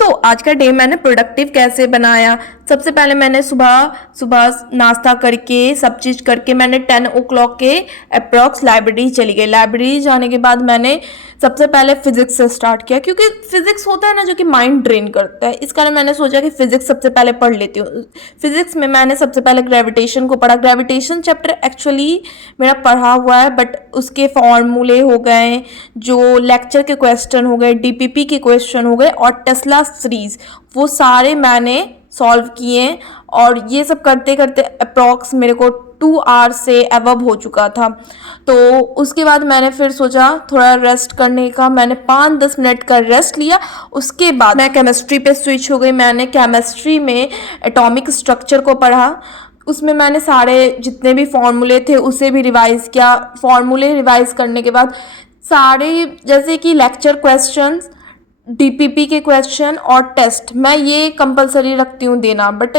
तो आज का डे मैंने प्रोडक्टिव कैसे बनाया। सबसे पहले मैंने सुबह सुबह नाश्ता करके सब चीज़ करके मैंने 10 o'clock के अप्रॉक्स लाइब्रेरी चली गई। लाइब्रेरी जाने के बाद मैंने सबसे पहले फिजिक्स से स्टार्ट किया, क्योंकि फिजिक्स होता है ना जो कि माइंड ड्रेन करता है। इस कारण मैंने सोचा कि फिजिक्स सबसे पहले पढ़ लेती हूँ। फिजिक्स में मैंने सबसे पहले ग्रेविटेशन को पढ़ा। ग्रेविटेशन चैप्टर एक्चुअली मेरा पढ़ा हुआ है, बट उसके फॉर्मूले हो गए, जो लेक्चर के क्वेश्चन हो गए, डीपीपी के क्वेश्चन हो गए और टेस्ला सीरीज, वो सारे मैंने सॉल्व किए। और ये सब करते करते अप्रॉक्स मेरे को 2 आवर से अबव हो चुका था। तो उसके बाद मैंने फिर सोचा थोड़ा रेस्ट करने का। मैंने 5-10 मिनट का रेस्ट लिया। उसके बाद मैं केमिस्ट्री पे स्विच हो गई। मैंने केमिस्ट्री में एटॉमिक स्ट्रक्चर को पढ़ा। उसमें मैंने सारे जितने भी फॉर्मूले थे उसे भी रिवाइज़ किया। फॉर्मूले रिवाइज़ करने के बाद सारे, जैसे कि लेक्चर क्वेश्चंस, डीपीपी के क्वेश्चन और टेस्ट, मैं ये कंपलसरी रखती हूँ देना। बट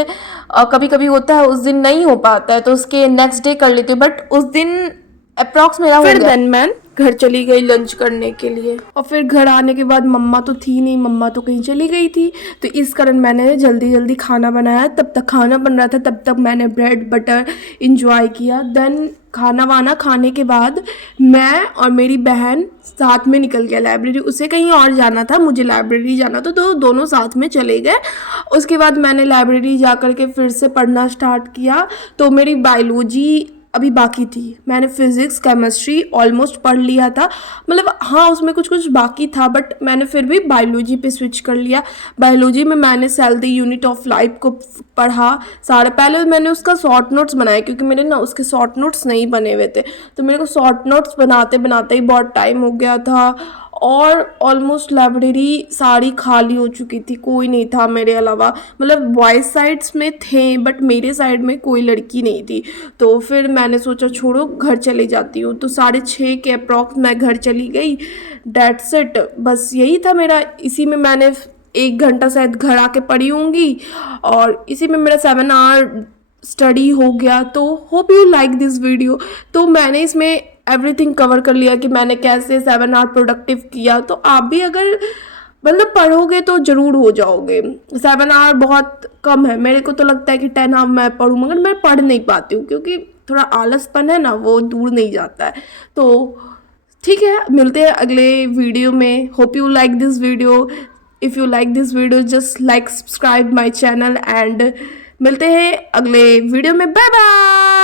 कभी कभी होता है उस दिन नहीं हो पाता है तो उसके नेक्स्ट डे कर लेती हूँ, बट उस दिन अप्रॉक्स मेरा हो गया। फिर देन मैं घर चली गई लंच करने के लिए, और फिर घर आने के बाद मम्मा तो थी नहीं, मम्मा तो कहीं चली गई थी। तो इस कारण मैंने जल्दी जल्दी खाना बनाया। तब तक खाना बन रहा था, तब तक मैंने ब्रेड बटर इंजॉय किया। देन खाना वाना खाने के बाद मैं और मेरी बहन साथ में निकल गया लाइब्रेरी। उसे कहीं और जाना था, मुझे लाइब्रेरी जाना था, तो दोनों साथ में चले गए। उसके बाद मैंने लाइब्रेरी जा कर के फिर से पढ़ना स्टार्ट किया। तो मेरी बायोलॉजी अभी बाकी थी। मैंने फिज़िक्स केमिस्ट्री ऑलमोस्ट पढ़ लिया था, मतलब हाँ उसमें कुछ कुछ बाकी था, बट मैंने फिर भी बायोलॉजी पे स्विच कर लिया। बायोलॉजी में मैंने cell the unit of life को पढ़ा सारे। पहले मैंने उसका शॉर्ट नोट्स बनाए, क्योंकि मेरे ना उसके शॉर्ट नोट्स नहीं बने हुए थे, तो मेरे को शॉर्ट नोट्स बनाते बनाते ही बहुत टाइम हो गया था। और ऑलमोस्ट लाइब्रेरी सारी खाली हो चुकी थी, कोई नहीं था मेरे अलावा। मतलब बॉयज़ साइड्स में थे बट मेरे साइड में कोई लड़की नहीं थी। तो फिर मैंने सोचा छोड़ो घर चले जाती हूँ। तो 6:30 के अप्रॉक्स मैं घर चली गई। डेट्स इट, बस यही था मेरा। इसी में मैंने 1 घंटा शायद घर आके पढ़ी होंगी, और इसी में मेरा 7 आवर स्टडी हो गया। तो hope you like this video. तो मैंने इसमें एवरीथिंग कवर कर लिया कि मैंने कैसे 7 आवर प्रोडक्टिव किया। तो आप भी अगर मतलब पढ़ोगे तो ज़रूर हो जाओगे। 7 आवर बहुत कम है, मेरे को तो लगता है कि 10 आवर मैं पढ़ूँ, मगर मैं पढ़ नहीं पाती हूँ क्योंकि थोड़ा आलसपन है ना, वो दूर नहीं जाता है। तो ठीक है, मिलते हैं अगले वीडियो में। Hope you like this video. If you like this video just like subscribe my channel, and मिलते हैं अगले वीडियो में। Bye bye.